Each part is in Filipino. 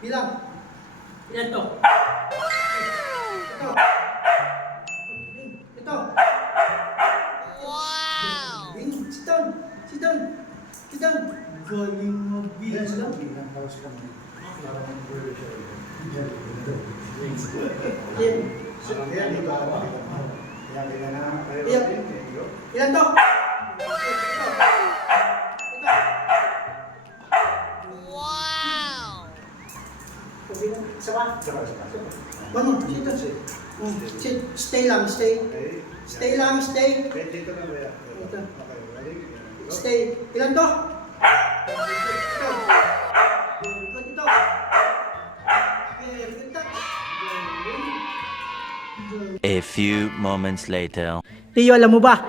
Bilang. Ilan to? Ito. Ito. Wow! Sit down. Sit down. Sit down. Galing mo bilang. Yan. Ilan to? Isa pa? Isa pa, isa pa. Mano, sit lang, sit. Stay lang, stay. Stay lang, stay. Dito lang, kaya. Okay. Stay. Ilan to? Ilan ito? A few moments later. Leo, alam mo ba?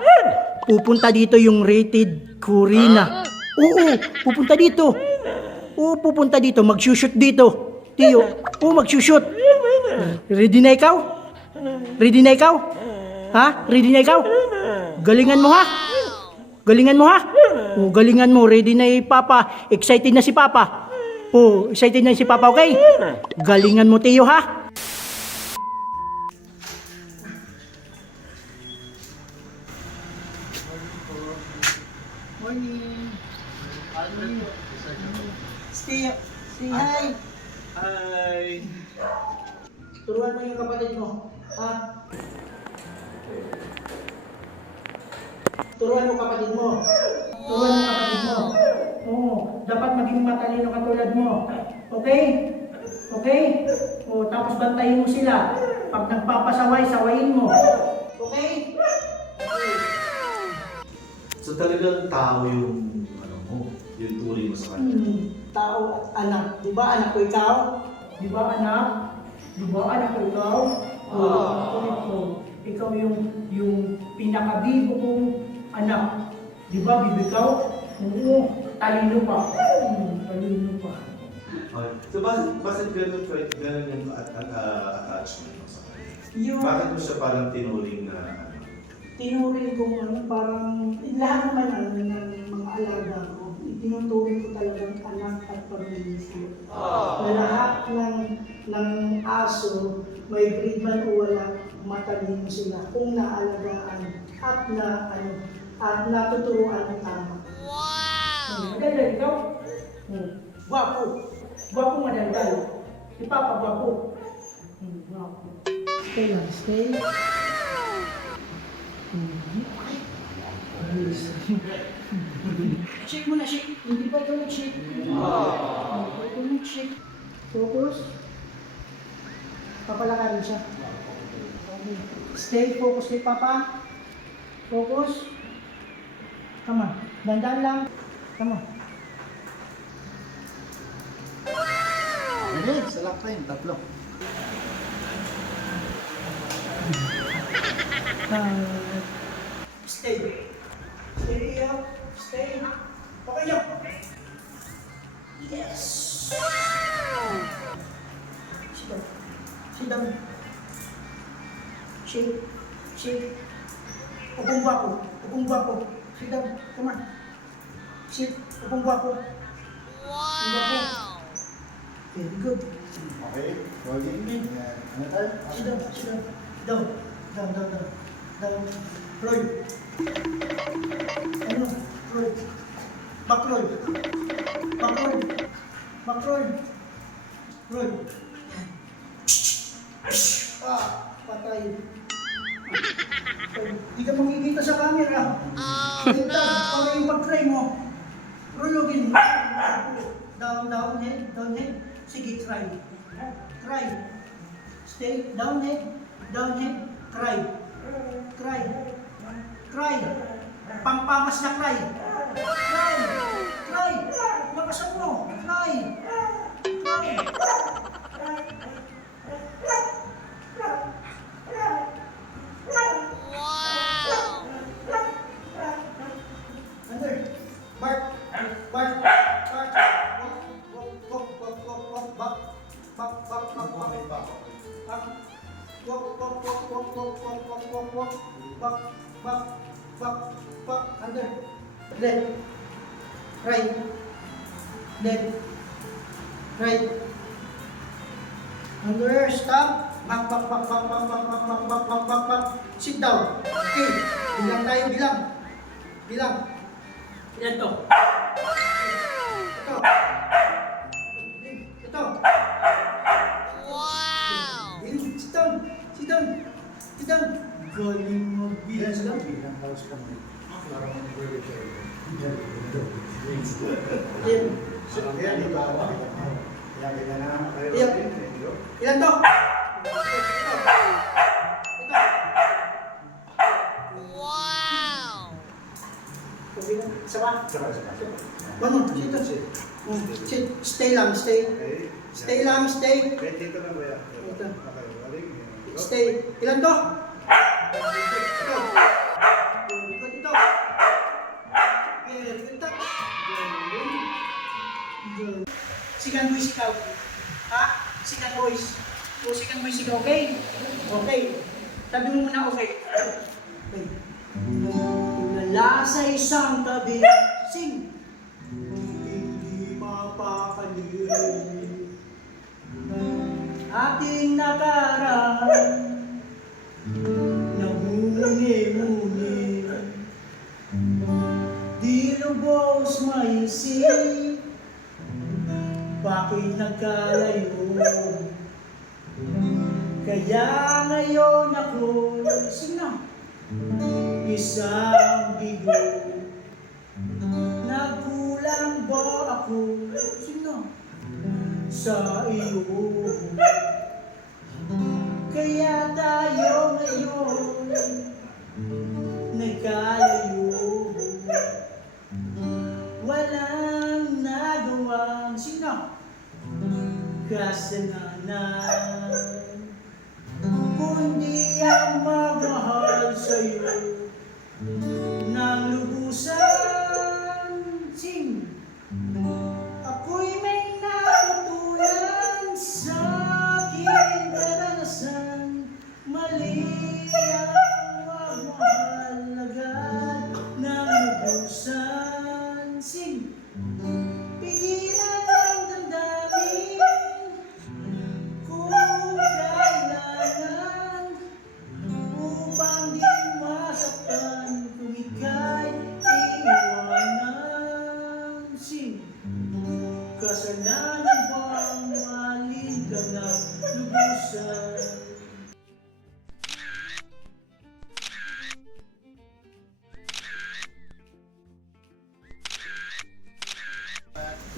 Pupunta dito yung rated Kurina. Ah. Oo, pupunta dito. Oo, pupunta dito. Magsushoot dito. Tio, oo, mag-shoot. Ready na ikaw? Ready na ikaw? Ha? Ready na ikaw? Galingan mo ha? Galingan mo ha? Oo, galingan mo. Ready na si Papa. Excited na si Papa. Oo, excited na si Papa, okay? Galingan mo, Tio ha? Morning. Stay, stay hi. Hi! Turuan mo yung kapatid mo. Ha? Turuan mo kapatid mo. Turuan mo kapatid mo. Oo, dapat maging matalino katulad mo. Okay? Okay? Oo, tapos bantayin mo sila. Pag nagpapasaway, sawayin mo. Okay? So talagang tao yung ano mo, yung turing mo sa kanya. Hmm, tao, anak. Di ba anak ko ikaw? Di ba anak? Di ba anak ko ikaw? Oo, ako ito. Ikaw yung, yung pinakabibo kong anak. Di ba, bibo ikaw? Oo, talino pa. Hmm, talino pa. Okay. So bakit, bakit ganun, ganun yung at, at, uh, attachment mo sa kanya? Yung Bakit mo siya parang tinuring na ano? tinuring ko ano, parang lahat naman ano, ng mga alaga ko, itinuturing ko talagang anak at pamilya sila. Na lahat ng, ng aso, may breed man o wala, matalino sila kung naalagaan at na ano at natuturuan ng tama. Wow! Maganda ikaw. Hmm. Gwapo. Gwapo madaldal. Si Papa gwapo. Hmm, gwapo. Stay lang, stay. Shake mo na, shake. Hindi pa ito nag-shake. Hindi pa ito nag-shake. Focus. Papalakarin siya. Okay. Stay focus kay Papa. Focus. Come on. Dandan lang. Come on. Hindi, salak pa yun, tatlo. Stay. Stay Yes. Sit down. Sit down. Shake. Shake. Upong gwapo. Upong gwapo. Sit down. Come on. Sit. Upong. Upong gwapo. Very good. Okay, rolling. Ayan. Ano tayo? Sit down. Sit down. Down. Down, down, down. Down. Roy. Ano? Roy. Back Roy. Back Roy. Roy. Ah, patay. Hindi ka makikita sa camera. Oh, no! Para yung pag-try mo. Rologin mo. Down, down, head, down, head. Sige, try. Try. Stay, down, head, down, head. Try. Try. Try. Pampamas na try. Try. Try. Lakasan mo. Try. Try. Under. Bark. Bark. Bark. Walk, walk, walk, walk, walk, walk. Back, back, back, back. Back. Walk, walk, walk, walk, walk, walk, walk, walk, walk. Back, back, back, back. Under. Left. Right. Left. Right. Handler, stop. Back, back, back, back, back, back, back, back, back, back, back, back. Sit down. Okay, bilang tayo, bilang. Bilang. Ilan to? Ito. Ito. Wow! Sit down. Sit down. Sit down. Galing mo, bilang. lang. Bilang ka mo. Parang mag-work kayo. Ilan? Ilan to? Wow! Isa pa? Ganun, dito. Hmm, sit. Stay lang, stay. Stay lang, stay. Stay. Ilan to? Sigan boys ikaw. Ha? Sigan boys. O sigan boys ikaw, okay? Okay. Sabi mo muna okay. Okay. Tulala sa isang tabi. Sing. Hindi mapakali. Ating nakaraan nagkalayo Kaya ngayon ako Sino? Isang bigo Nagkulang ba ako? Sino? Sa iyo Kaya tayo ngayon passing the night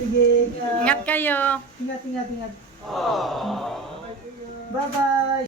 Sige, uh, Ingat kayo. Ingat, ingat, ingat. Bye-bye.